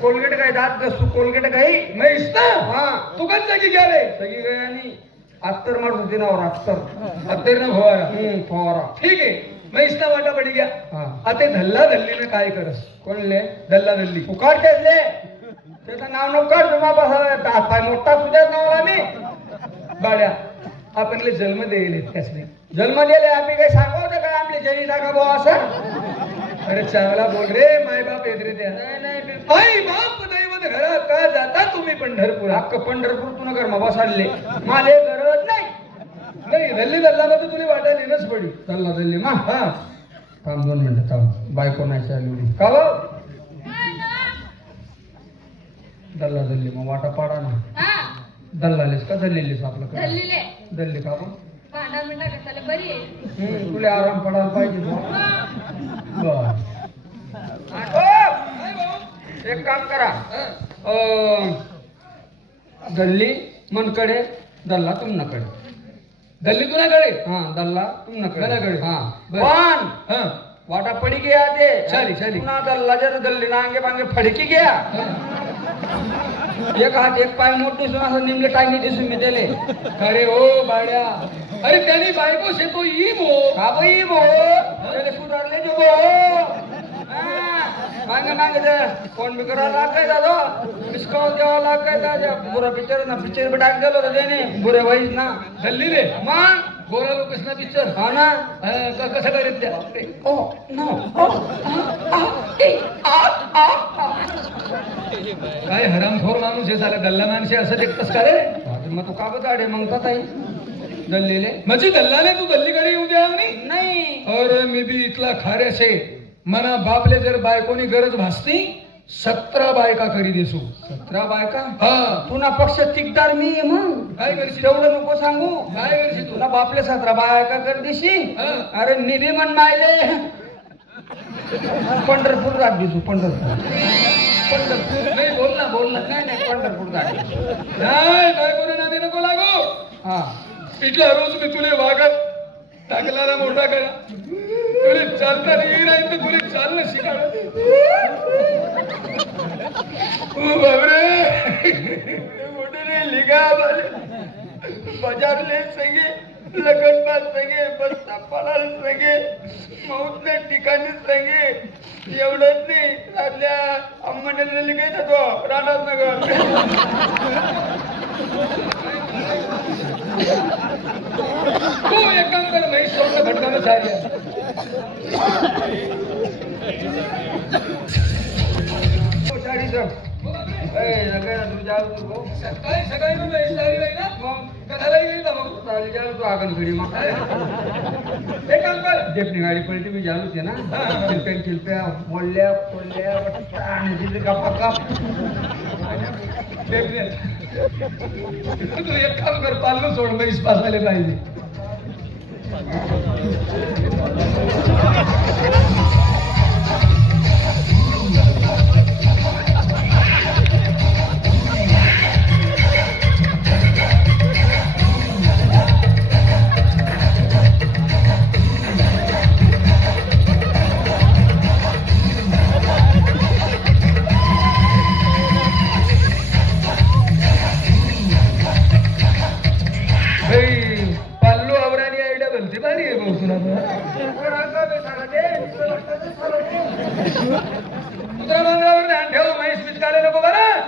Colgate काय दात घासू कोलगेट काही म्हैस ना हा तू कधी सगळी गेले सगळी काय आणि अत्तर मारत होती ना अत्तर अत्तर ना भोवारा फवारा ठीक आहे म्हैस ना वाटा पडी गया हा आता धल्ला धल्ली ना काय करस कोणले धल्ला धल्ली फुकाट घेतले त्याचं नाव नको काढ तुम्हा हात पाय मोठा तुझ्याच नावाला मी बाड्या आपणले जन्म देईल त्यासने जन्म दिले आम्ही काही सांगवतं का आपले जनी टाका भाऊ असं अरे चांगला बोल रे माय बाप येत रे त्या नाही नाही आई बाप दैवत घरात का जाता तुम्ही पंढरपूर अख्ख पंढरपूर तुला कर मग बसाडले माले गरज नाही नाही धल्ली धल्ला तर तुला वाटा नेणंच पडी चालला चालली मा हा थांब 2 मिनिटं थांब बायको नाही चालली का ग दल्ला दल्ली मग वाटा पाडा ना दल्लालीस का दल्लेलीस आपलं काय धरलेले दल्ली का बघ भांडा मिंडा कसाले बरी आहे तुला आराम पडायला पाहिजे बर एक काम करा दल्ली मनकडे दल्ला तुमनाकडे धल्ली तुझ्याकडे हा दल्ला तुमनाकडे मनाकडे. हा बर. पण हा वाटा पडी गया ते चाली, चाली. पुन्हा दल्ला जर दल्ली नांगे बांगे फडकी गया एक हात एक पाय मोठ दिसून असं निमले टांगी दिसून मी दिले अरे ओ बाड्या अरे त्याने बायको से तो ई मो का बाई भो त्याले सुधारले जो भो मांगे मांगे दे फोन भी करा लागाय दादा डिस्काउंट द्यावा लागाय दादा बुरा पिक्चर ना पिक्चर भी टाक दिलो त्याने बुरे वाईस ना धल्ली रे मग गोरा कृष्णा पिक्चर हा ना कसं करीत त्या ओ नो ओ काय हरामखोर माणूस हे झाला गल्ला माणसे असं देखतस का रे मग तू का बताडे मग का ताई दल्लेले म्हणजे दल्लाने तू दल्लीकडे येऊ द्या म्हणे नाही अरे मी बी इथला खाऱ्याशे मना बापले जर बायकोनी गरज भासती 17 बायका करी देसू 17 बायका हा पुन्हा पक्ष तिकदार मी आहे मग काय करशील तेवढं नको सांगू काय करशील तू तुला बापले 17 बायका कर देशी हा. अरे निधी म्हण मायले पंढरपूर राख दिसू पंढरपूर नाही बोल ना नाही नाही पंढरपूर राख नाही बायकोने नादी नको लागू हा इथला रोज मी तुले वागत टाकलाला मोठा करा तुले चालता नाही राहील तर तुले चालणं शिकाळ बाबरे मोठे रे लिगा बाजारले संगे लगन बात संगे बस्ता पडाल संगे मौतने ठिकाणी संगे एवढंच नाही आपल्या अंमनेला लिगायचा तो राणात नगर तू एक काम कर नाही सोडलं भटकानं सारी सकाळी मी म्हैस सारी राही ना मग कशाला येईल ना मग एक काम कर डेपणी गाडी पडली मी जालूच आहे ना चिलप्या चिलप्या मोडल्या फोडल्या गप्पा तू एक काम कर पालनं सोड म्हैस पासायला पाहिजे पाल्लू आवरानी आयडिया बनते भारी आहे भाऊ तुला कुत्रा मांगरावर ध्यान ठेव म्हैस पिचकाले नको बरं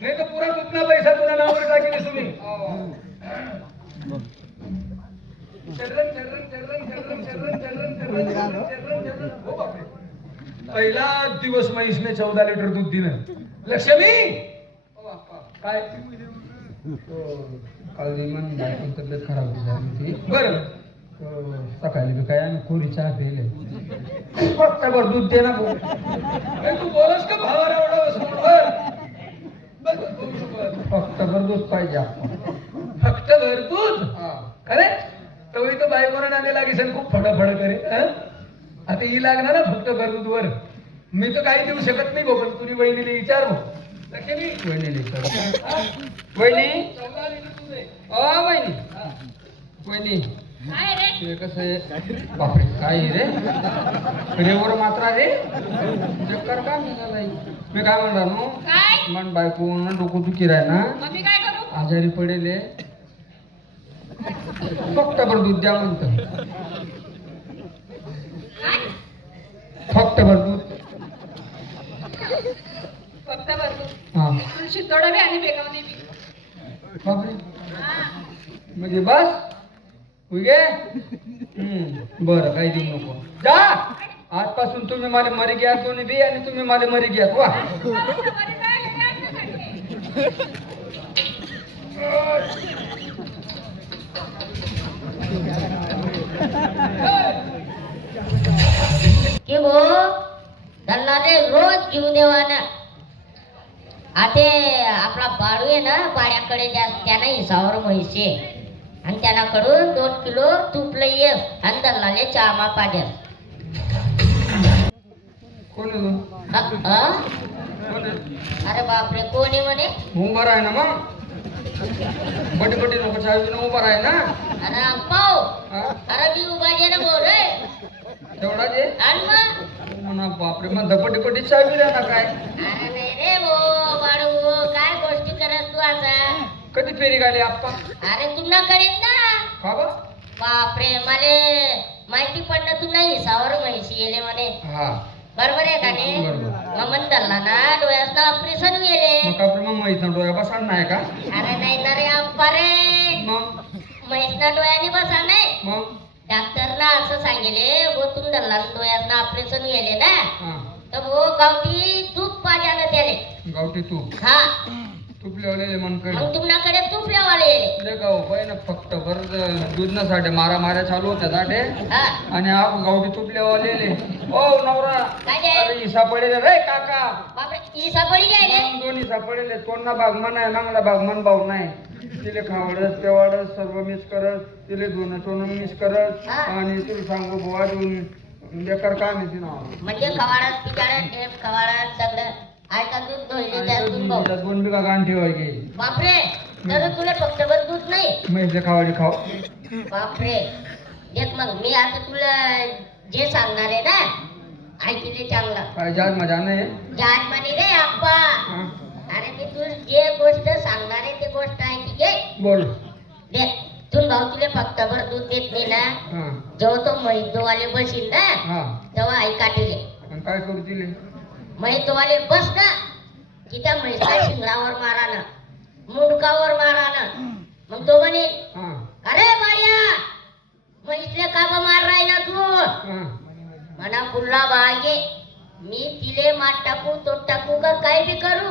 नाही तर पुरा दुधना पैसा तुला नावावर टाकेल तुम्ही पहिला दिवस म्हैसने 14 लिटर दूध दिलं लक्ष्मी काय काल मन बायको तब्येत खराब झाली होती बरं सकाळी बी काय आम्ही कोरी चहा पिले फक्त बर दूध दे ना भाऊ ए, तू बोलस का भावाला एवढा समोर फक्त बर दूध पाहिजे आपण फक्त भरपूर अरे तवही तो बायकोने नाणे लागेल खूप फडफड करे हं? आता ही लागणार ना फक्त भरदूतवर मी तर काही देऊ शकत नाही भाऊ पण तुझी वहिनीला विचार भाऊ लक्ष्मी वहिनी वहिनी चौदा लिटर दूध आहे. ओ वहिनी वहिनी काय रे ते कसं आहे बापरे काय आहे रे रेवर मात्रा रे चक्कर का निघालाय मी काय म्हणणार नो काय मन बायको म्हणून डोकं दुखी राह ना मग मी काय करू आजारी पडेले फक्त भर दूध द्या म्हणतं काय फक्त भर दूध फक्त भरतो हा तुळशी तोडावी आणि बेगावली बी बापरे हा म्हणजे बस उगे बरं काही देऊ नको जा आजपासून तुम्ही मला मरी घ्या दोन्ही बी आणि तुम्ही मला मरी घ्या वा बरी जायला मी आमच्यासाठी. कि वो दल्लाने रोज घेऊन येवाना आते आपला बाळू आहे ना बाळ्याकडे त्यानं हिसावर म्हैशी आहे. आणि त्यानाकडून 2 किलो तूप लई ये आणि दल्लाले चामा पाड्या कोण आहे तू? कोण आहे? अरे बापरे कोणी म्हणे उभा आहे ना मग बटी बटी नको चावी उभा आहे ना अरे अप्पाव हा? अरे मी उभा ये ना बोल रे तेवढा जे आणि मग म्हणा बापरे मग धपटी पटी चावी ना काय अरे नाही रे भो बाळू काय गोष्टी करत तू आता कधी फेरी गाली आप्पा अरे तुला करेन ना का बा बापरे मला माहिती पडलं तुला हिसावर म्हैशी गेले म्हणे हा बरोबर आहे का नाही बरोबर. मग म्हणताला ना डोळ्याचं ऑपरेशन गेले मग आपलं मग माहित ना डोळ्या बसाड नाही का अरे नाही ना रे अप्पा रे मग म्हैसना डोळ्याने बसा नाही मग डॉक्टरला असं सांगेले वो तुम दल्ला डोळ्याचं ऑपरेशन गेले ना हा तर वो गावठी तूप पाजानं त्याले गावठी तू हा तुपलेवलेले मन कडे मग तुमच्याकडे तूप लावाले ले गाव पाय ना फक्त बर दुधनासाठी मारा माऱ्या चालू होत्या दाटे हा आणि आप गावठी तुपलेवालेले ओ नवरा काय रे? अरे हिसा पडेले रे काका बापरे ही सापडी गेले मग दोन हिसा पडेले तोंडना भागमान आहे मागला भागमान भाऊ नाही तिले खावडस पेवाडस सर्व मिस करत तिले दोन चोन मिस करत हा. आणि तुला सांगू बुवा दोन बेकार काम आहे तिनं म्हणजे खवाडात बिचारा टेप खवाडात सगळं आयता दूध धुतले त्यातून भाऊ 2 बिघा गाण ठेवायची बापरे तर तुला फक्त बस दूध नाही म्हैसले खावाडी खाव बापरे देख मग मी आता तुला जे सांगणार आहे ना ऐकले चांगलं काय जात मजा नाही जात म्हणे रे आप्पा हा? अरे मी तुला जे गोष्ट सांगणार आहे ते गोष्ट ऐकी घे बोल देख तुम भाऊ तुला फक्त भर दूध देत नाही ना हा जेव्हा तो मैदोवाले बसील ना हा तेव्हा ऐका दिले आणि काय करू तिले मैदोवाले बस ना की त्या म्हैसला शिंगडावर मारा ना मुंडकावर मारा ना मग तो म्हणे हा अरे बाया म्हैसले का बा मार राहिला तू हा म्हणा पुल्ला बागे मी तिले मात टाकू तो टाकू का काय बी करू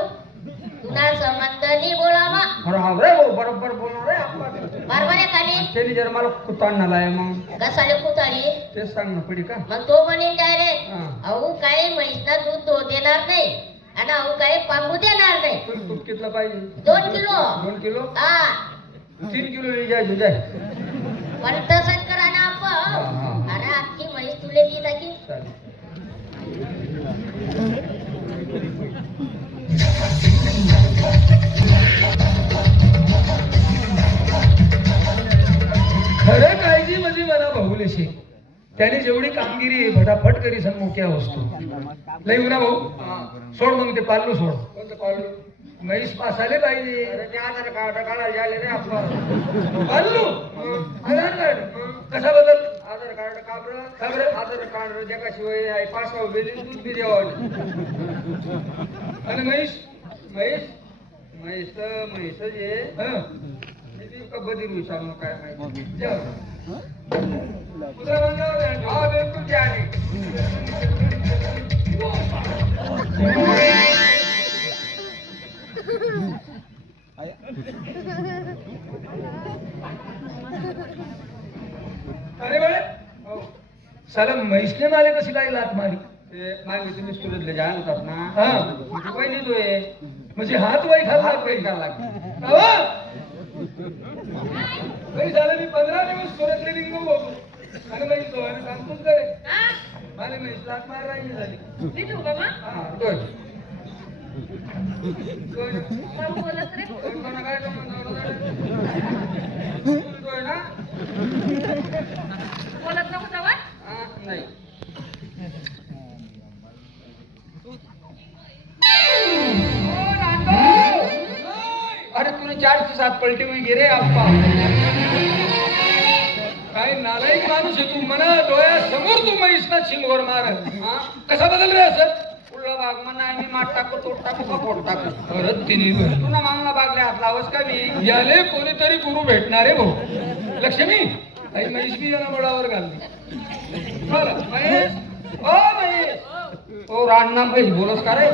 तुला संबंध नाही बोलावा अरे हा रे भाऊ बरोबर बोलणार रे आपण बरोबर आहे का नाही त्याने जर मला कुताडणार आहे मग कसाले कुतारी तेच सांग ना पडी का मग तो म्हणेन डायरेक्ट हा. अहो काय म्हैसला दूध दो देणार नाही आणि अहो काय पांगू देणार नाही तुला तूप कितलं पाहिजे 2 किलो 2 किलो हा 3 किलो ले जाय तुझ्या पण तसंच करा ना हा, आपण हा. अरे अख्खी म्हैस तुले दी टाकी खरं काळजी म्हणजे मला भाऊलेशी त्याने जेवढी कामगिरी फटाफट करी सन मोक्या वस्तू लई उरा भाऊ सोड मग ते पाल्लू सोड कोणतं पाहिलं म्हैस पासाले पाहिजे अरे ते आधार कार्ड काढायला आले रे आपण पाल्लू आधार कार्ड कसा बदल आधार कार्ड का का बरं? आधार कार्ड जगाशिवाय आहे पासवा बेली दूध बी द्यावं आणि म्हैस म्हैस म्हैस म्हैस जे हं. किती का बदलू सांग काय माहिती जेव. कुत्रा बंदावर आहे. हा बिलकुल ते आहे अरे बळे हो. साला म्हैसने मारे कशी काय लात मारी ते मागे तुम्ही सुरतले जाण होतात ना हा. तुझी पहिली तो आहे म्हणजे हात वाई खाल्ला हात पैसा लागला काही झालं मी 15 दिवस सुरत ट्रेनिंग होतो आणि म्हैस तो आणि सांगतोच करे हा? माझी म्हैस लात मार राहिली झाली नीट उभा मग. हा तोय तोय मग बोलत रे. तोय कोणा काय तो म्हणतो तोय ना बोलत नको जावा. नाही अरे तुने 4 से 7 पलटी हुई गिरे आप्पा. काय नालायक माणूस आहे तू. म्हणा डोळ्यासमोर तू म्हैसना शिंगोर मार. हा कसा बदल रे असं? पुढला भाग म्हणा मी माठ टाकू तोड टाकू का पोट टाकू. परत तिने तुला मागला बागले हात लावस का मी. याले कोणीतरी गुरु भेटणार आहे भाऊ. लक्ष्मी आई म्हैस बी याला बळावर घालली. बोला महेश ओ महेश ओ राणना भाई बोलस का रे.